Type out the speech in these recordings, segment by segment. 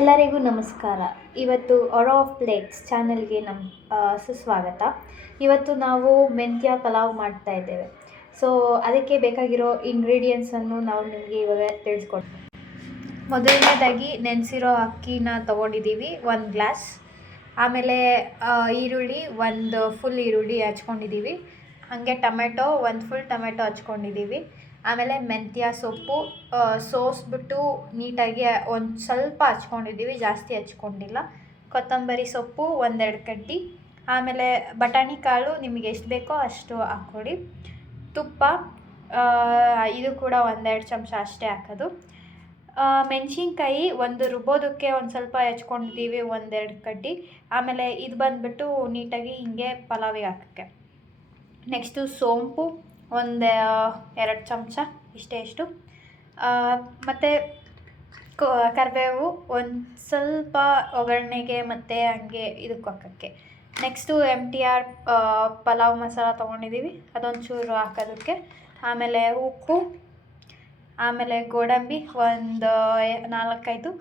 ಎಲ್ಲರಿಗೂ ನಮಸ್ಕಾರ. ಇವತ್ತು ಆರ್ಡರ್ ಆಫ್ ಪ್ಲೇಟ್ಸ್ ಚಾನಲ್ಗೆ ಸುಸ್ವಾಗತ. ಇವತ್ತು ನಾವು ಮೆಂತ್ಯ ಪಲಾವ್ ಮಾಡ್ತಾ ಇದ್ದೇವೆ. ಸೊ ಅದಕ್ಕೆ ಬೇಕಾಗಿರೋ ಇಂಗ್ರೀಡಿಯೆಂಟ್ಸನ್ನು ನಾವು ನಿಮಗೆ ಇವಾಗ ತಿಳಿಸ್ಕೊಡ್ತೀವಿ. ಮೊದಲನೇದಾಗಿ ನೆನೆಸಿರೋ ಅಕ್ಕಿನ ತೊಗೊಂಡಿದ್ದೀವಿ 1 ಗ್ಲಾಸ್. ಆಮೇಲೆ ಈರುಳ್ಳಿ ಫುಲ್ ಈರುಳ್ಳಿ ಹಚ್ಕೊಂಡಿದ್ದೀವಿ. ಹಾಗೆ ಟೊಮೆಟೊ ಫುಲ್ ಟೊಮೆಟೊ ಹಚ್ಕೊಂಡಿದ್ದೀವಿ. ಆಮೇಲೆ ಮೆಂತ್ಯ ಸೊಪ್ಪು ಸೋಸ್ಬಿಟ್ಟು ನೀಟಾಗಿ ಒಂದು ಸ್ವಲ್ಪ ಹಚ್ಕೊಂಡಿದ್ದೀವಿ, ಜಾಸ್ತಿ ಹಚ್ಕೊಂಡಿಲ್ಲ. ಕೊತ್ತಂಬರಿ ಸೊಪ್ಪು 1-2 ಕಡ್ಡಿ. ಆಮೇಲೆ ಬಟಾಣಿ ಕಾಳು ನಿಮಗೆ ಎಷ್ಟು ಬೇಕೋ ಅಷ್ಟು ಹಾಕ್ಕೊಳ್ಳಿ. ತುಪ್ಪ ಇದು ಕೂಡ 1-2 ಚಮಚ ಅಷ್ಟೇ ಹಾಕೋದು. ಮೆಣಸಿನ್ಕಾಯಿ ರುಬ್ಬೋದಕ್ಕೆ ಒಂದು ಸ್ವಲ್ಪ ಹೆಚ್ಕೊಂಡಿದ್ದೀವಿ, 1-2 ಕಡ್ಡಿ. ಆಮೇಲೆ ಇದು ಬಂದುಬಿಟ್ಟು ನೀಟಾಗಿ ಹೀಗೆ ಪಲಾವಿಗೆ ಹಾಕೋಕ್ಕೆ. ನೆಕ್ಸ್ಟು ಸೋಂಪು 1-2 ಚಮಚ ಇಷ್ಟು. ಮತ್ತು ಕರಿಬೇವು ಒಂದು ಸ್ವಲ್ಪ ಒಗ್ಗರಣೆಗೆ ಮತ್ತು ಹಂಗೆ ಇದಕ್ಕೆ ಹಾಕೋಕ್ಕೆ. ನೆಕ್ಸ್ಟು MTR ಪಲಾವ್ ಮಸಾಲ ತೊಗೊಂಡಿದ್ದೀವಿ, ಅದೊಂಚೂರು ಹಾಕೋದಕ್ಕೆ. ಆಮೇಲೆ ಉಪ್ಪು, ಆಮೇಲೆ ಗೋಡಂಬಿ 4-5.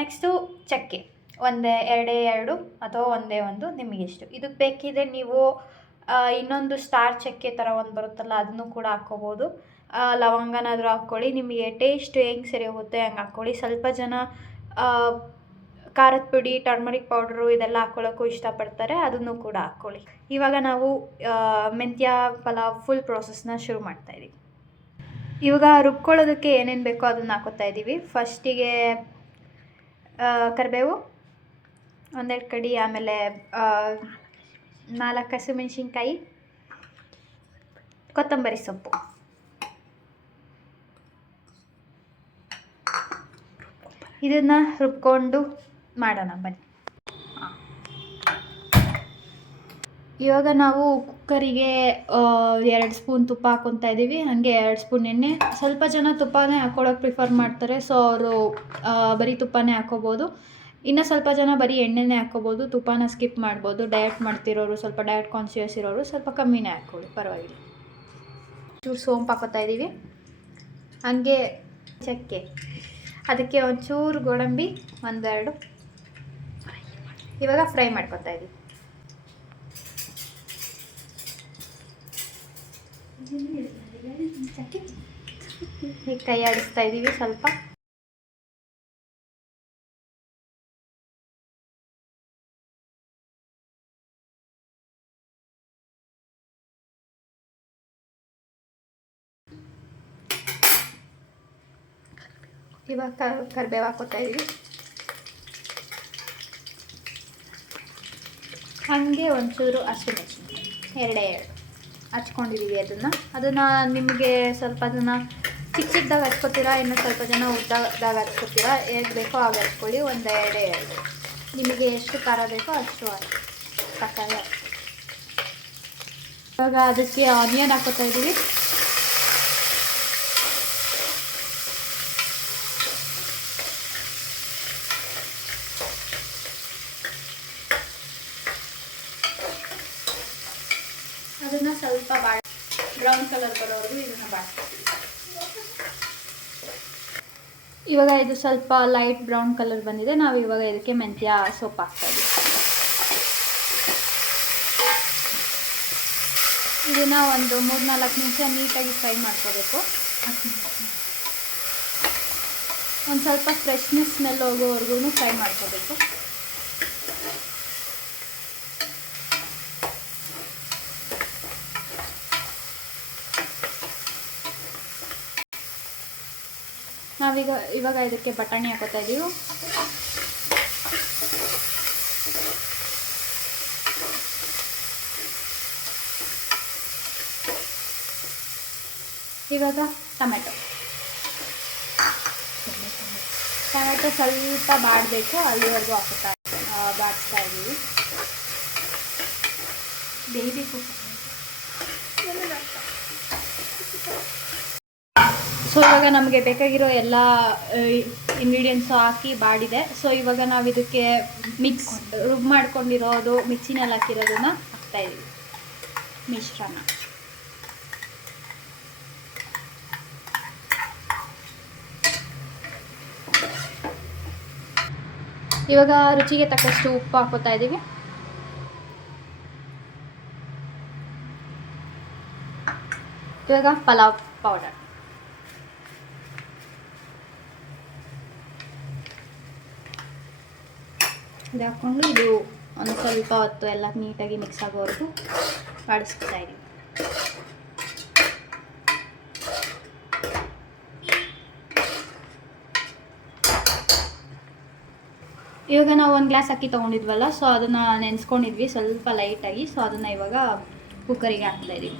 ನೆಕ್ಸ್ಟು ಚಕ್ಕೆ 2 ಅಥವಾ 1 ನಿಮಗೆಷ್ಟು. ಇದಕ್ಕೆ ಬೇಕಿದೆ ನೀವು ಇನ್ನೊಂದು ಸ್ಟಾರ್ ಚಕ್ಕೆ ಥರ ಒಂದು ಬರುತ್ತಲ್ಲ, ಅದನ್ನು ಕೂಡ ಹಾಕ್ಕೋಬೋದು. ಲವಂಗನಾದರೂ ಹಾಕ್ಕೊಳ್ಳಿ, ನಿಮಗೆ ಟೇಸ್ಟ್ ಹೆಂಗೆ ಸರಿ ಹೋಗುತ್ತೆ ಹಂಗೆ ಹಾಕ್ಕೊಳ್ಳಿ. ಸ್ವಲ್ಪ ಜನ ಖಾರದ ಪುಡಿ, ಟರ್ಮರಿಕ್ ಪೌಡ್ರು ಇದೆಲ್ಲ ಹಾಕ್ಕೊಳ್ಳೋಕ್ಕೂ ಇಷ್ಟಪಡ್ತಾರೆ, ಅದನ್ನು ಕೂಡ ಹಾಕ್ಕೊಳ್ಳಿ. ಇವಾಗ ನಾವು ಮೆಂತ್ಯ ಪಲಾವ್ ಫುಲ್ ಪ್ರೋಸೆಸ್ನ ಶುರು ಮಾಡ್ತಾಯಿದ್ದೀವಿ. ಇವಾಗ ರುಬ್ಕೊಳ್ಳೋದಕ್ಕೆ ಏನೇನು ಬೇಕೋ ಅದನ್ನು ಹಾಕೋತಾ ಇದ್ದೀವಿ. ಫಸ್ಟಿಗೆ ಕರಿಬೇವು 1-2 ಕಡಿ, ಆಮೇಲೆ 4 ಹಸಿಮೆಣ್ಸಿನ್ಕಾಯಿ, ಕೊತ್ತಂಬರಿ ಸೊಪ್ಪು. ಇದನ್ನು ರುಬ್ಕೊಂಡು ಮಾಡೋಣ ಬನ್ನಿ. ಇವಾಗ ನಾವು ಕುಕ್ಕರಿಗೆ 2 ಸ್ಪೂನ್ ತುಪ್ಪ ಹಾಕ್ಕೊತಾ ಇದ್ದೀವಿ. ಹಾಗೆ 2 ಸ್ಪೂನ್ ಎಣ್ಣೆ. ಸ್ವಲ್ಪ ಜನ ತುಪ್ಪನೇ ಹಾಕ್ಕೊಳ್ಳೋಕೆ ಪ್ರಿಫರ್ ಮಾಡ್ತಾರೆ, ಸೊ ಅವರು ಬರೀ ತುಪ್ಪನೇ ಹಾಕ್ಕೋಬೋದು. ಇನ್ನು ಸ್ವಲ್ಪ ಜನ ಬರೀ ಎಣ್ಣೆನೇ ಹಾಕ್ಕೋಬೋದು, ತುಪ್ಪನ ಸ್ಕಿಪ್ ಮಾಡ್ಬೋದು. ಡಯಟ್ ಮಾಡ್ತಿರೋರು, ಸ್ವಲ್ಪ ಡಯಟ್ ಕಾನ್ಷಿಯಸ್ ಇರೋರು ಸ್ವಲ್ಪ ಕಮ್ಮಿನೇ ಹಾಕ್ಕೊಳ್ಳಿ, ಪರವಾಗಿಲ್ಲ. ಚೂರು ಸೋಂಪು ಹಾಕೋತಾ ಇದ್ದೀವಿ, ಹಾಗೆ ಚಕ್ಕೆ, ಅದಕ್ಕೆ ಒಂಚೂರು ಗೋಡಂಬಿ 1-2. ಇವಾಗ ಫ್ರೈ ಮಾಡ್ಕೊತಾ ಇದ್ದೀವಿ. ಈಗ ಕೈ ಆಡಿಸ್ತಾ ಇದ್ದೀವಿ ಸ್ವಲ್ಪ. ಇವಾಗ ಕರಿಬೇವು ಹಾಕೋತಾ ಇದ್ದೀವಿ. ಹಾಗೆ ಒಂಚೂರು ಹಸಿಮೆಣಸಿನ್ಕಾಯಿ 2 ಹಚ್ಕೊಂಡಿದ್ದೀವಿ. ಅದನ್ನು ನಿಮಗೆ ಸ್ವಲ್ಪ ಜನ ಚಿಕ್ಕದಾಗಿ ಹಚ್ಕೊತೀರಾ, ಇನ್ನು ಸ್ವಲ್ಪ ಜನ ಉದ್ದದಾಗ ಹಚ್ಕೊತೀರಾ, ಹೇಗೆ ಬೇಕೋ ಆಗ ಹಚ್ಕೊಳ್ಳಿ. 1-2 ನಿಮಗೆ ಎಷ್ಟು ಖಾರ ಬೇಕೋ ಅಷ್ಟು ತಕ್ಕಾಗಿ ಹಾಕಿ. ಇವಾಗ ಅದಕ್ಕೆ ಆನಿಯನ್ ಹಾಕೋತಾ ಇದ್ದೀವಿ. ಅದನ್ನು ಸ್ವಲ್ಪ ಬ್ರೌನ್ ಕಲರ್ ಬರೋವರೆಗೂ ಇದನ್ನು ಬಾಡ್ತೀವಿ. ಇವಾಗ ಇದು ಸ್ವಲ್ಪ ಲೈಟ್ ಬ್ರೌನ್ ಕಲರ್ ಬಂದಿದೆ. ನಾವು ಇವಾಗ ಇದಕ್ಕೆ ಮೆಂತ್ಯ ಸೊಪ್ಪು ಹಾಕ್ತಾ ಇದ್ದೀವಿ. ಇದನ್ನು ಒಂದು 3-4 ನಿಮಿಷ ನೀಟಾಗಿ ಫ್ರೈ ಮಾಡ್ಕೋಬೇಕು. ಒಂದು ಸ್ವಲ್ಪ ಫ್ರೆಶ್ನೆಸ್ ಸ್ಮೆಲ್ ಹೋಗೋವರೆಗೂ ಫ್ರೈ ಮಾಡ್ಕೋಬೇಕು. ಇವಾಗ ಇದಕ್ಕೆ ಬಟಾಣಿ ಹಾಕೋತಾ ಇದ್ದೀವಿ. ಇವಾಗ ಟೊಮೆಟೊ ಸ್ವಲ್ಪ ಬಾಡಬೇಕು, ಅಲ್ಲಿವರೆಗೂ ಬಾಡಿಸ್ತಾ ಇದ್ದೀವಿ. ಬೇಬಿ ಸೊ ಇವಾಗ ನಮಗೆ ಬೇಕಾಗಿರೋ ಎಲ್ಲ ಇಂಗ್ರೀಡಿಯೆಂಟ್ಸು ಹಾಕಿ ಬಾಡಿದೆ. ಸೊ ಇವಾಗ ನಾವು ಇದಕ್ಕೆ ರುಬ್ ಮಾಡ್ಕೊಂಡಿರೋದು, ಮಿಕ್ಸಿನಲ್ಲಿ ಹಾಕಿರೋದನ್ನು ಹಾಕ್ತಾಯಿದ್ದೀವಿ ಮಿಶ್ರಣ. ಇವಾಗ ರುಚಿಗೆ ತಕ್ಕಷ್ಟು ಉಪ್ಪು ಹಾಕೋತಾ ಇದ್ದೀವಿ. ಇವಾಗ ಪಲಾವ್ ಪೌಡರ್ ಇದು ಹಾಕ್ಕೊಂಡು ಇದು ಒಂದು ಸ್ವಲ್ಪ ಹೊತ್ತು ಎಲ್ಲ ನೀಟಾಗಿ ಮಿಕ್ಸ್ ಆಗೋವರೆಗೂ ಕಾಡಿಸ್ತಾ ಇದ್ದೀವಿ. ಇವಾಗ ನಾವು ಒಂದು ಗ್ಲಾಸ್ ಅಕ್ಕಿ ತೊಗೊಂಡಿದ್ವಲ್ಲ, ಸೊ ಅದನ್ನು ನೆನೆಸ್ಕೊಂಡಿದ್ವಿ ಸ್ವಲ್ಪ ಲೈಟಾಗಿ. ಸೊ ಅದನ್ನು ಇವಾಗ ಕುಕ್ಕರಿಗೆ ಹಾಕ್ತಾ ಇದ್ದೀವಿ.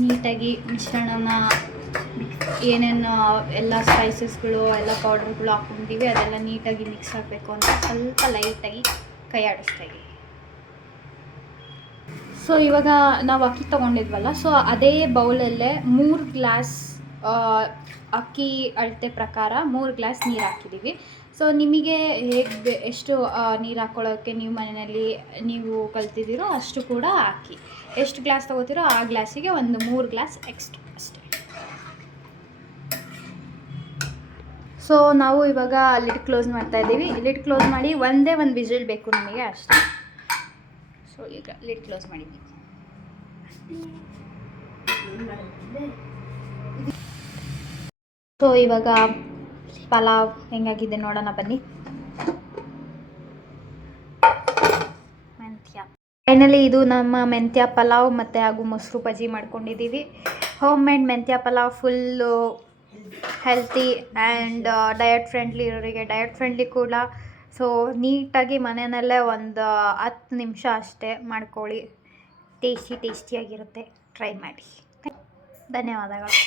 ನೀಟಾಗಿ ಮಿಶ್ರಣನ ಏನೇನು ಎಲ್ಲ ಸ್ಪೈಸಸ್ಗಳು ಎಲ್ಲ ಪೌಡರ್ಗಳು ಹಾಕ್ಕೊಂಡಿವಿ ಅದೆಲ್ಲ ನೀಟಾಗಿ ಮಿಕ್ಸ್ ಆಗಬೇಕು ಅಂತ ಸ್ವಲ್ಪ ಲೈಟಾಗಿ ಕೈ ಆಡಿಸ್ತಾ ಇದ್ದೀವಿ. ಸೊ ಇವಾಗ ನಾವು ಅಕ್ಕಿ ತೊಗೊಂಡಿದ್ವಲ್ಲ, ಸೊ ಅದೇ ಬೌಲಲ್ಲೇ 3 ಗ್ಲಾಸ್ ಅಕ್ಕಿ ಅಳತೆ ಪ್ರಕಾರ 3 ಗ್ಲಾಸ್ ನೀರು ಹಾಕಿದ್ದೀವಿ. ಸೊ ನಿಮಗೆ ಹೇಗೆ ಎಷ್ಟು ನೀರು ಹಾಕ್ಕೊಳ್ಳೋಕ್ಕೆ ನೀವು ಮನೆಯಲ್ಲಿ ನೀವು ಕಲ್ತಿದ್ದೀರೋ ಅಷ್ಟು ಕೂಡ ಹಾಕಿ. ಎಷ್ಟು ಗ್ಲಾಸ್ ತೊಗೋತೀರೋ ಆ ಗ್ಲಾಸಿಗೆ ಒಂದು 3 ಗ್ಲಾಸ್ ಎಕ್ಸ್ಟ್ರಾ ಅಷ್ಟೇ. ಸೊ ನಾವು ಇವಾಗ ಲಿಡ್ ಕ್ಲೋಸ್ ಮಾಡ್ತಾ ಇದ್ದೀವಿ. ಲಿಡ್ ಕ್ಲೋಸ್ ಮಾಡಿ ಒಂದೇ ಒಂದು ವಿಸಿಲ್ ಬೇಕು ನಮಗೆ ಅಷ್ಟೇ. ಸೊ ಈಗ ಲಿಡ್ ಕ್ಲೋಸ್ ಮಾಡಿದ್ದೀವಿ. ಸೊ ಇವಾಗ ಪಲಾವ್ ಹೆಂಗಾಗಿದೆ ನೋಡೋಣ ಬನ್ನಿ. ಮೆಂತ್ಯ ಫೈನಲಿ ಇದು ನಮ್ಮ ಮೆಂತ್ಯ ಪಲಾವ್ ಮತ್ತು ಹಾಗೂ ಮೊಸರು ಬಜ್ಜಿ ಮಾಡ್ಕೊಂಡಿದ್ದೀವಿ. ಹೋಮ್ ಮೇಡ್ ಮೆಂತ್ಯ pulao full healthy and diet friendly ಇರೋರಿಗೆ ಡಯಟ್ ಫ್ರೆಂಡ್ಲಿ ಕೂಡ. ಸೊ ನೀಟಾಗಿ ಮನೆಯಲ್ಲೇ ಒಂದು 10 ನಿಮಿಷ ಅಷ್ಟೇ ಮಾಡ್ಕೊಳ್ಳಿ. ಟೇಸ್ಟಿಯಾಗಿರುತ್ತೆ. ಟ್ರೈ ಮಾಡಿ. ಧನ್ಯವಾದಗಳು.